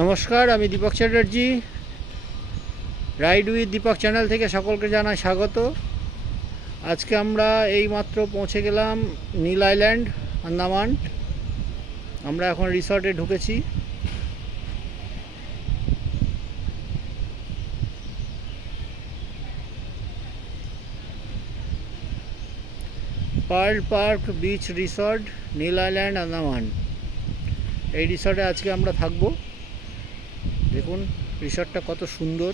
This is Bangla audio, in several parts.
নমস্কার, আমি Deepak Chatterjee. Ride with Deepak channel থেকে সকলকে জানাই স্বাগত। আজকে আমরা এইমাত্র পৌঁছে গেলাম নীল আইল্যান্ড, আন্দামান। আমরা এখন রিসর্টে ঢুকেছি। পার্ল পার্ক বিচ রিসর্ট, নীল আইল্যান্ড, আন্দামান। এই রিসর্টে আজকে আমরা থাকবো। দেখুন রিসর্টটা কত সুন্দর।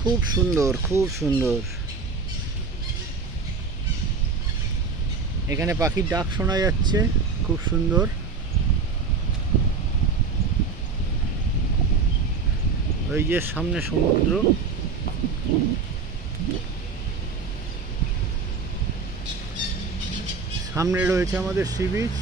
খুব সুন্দর, খুব সুন্দর। এখানে পাখির ডাক শোনা যাচ্ছে, খুব সুন্দর। ওই যে সামনে সমুদ্র। সামনে রয়েছে আমাদের সি বিচ।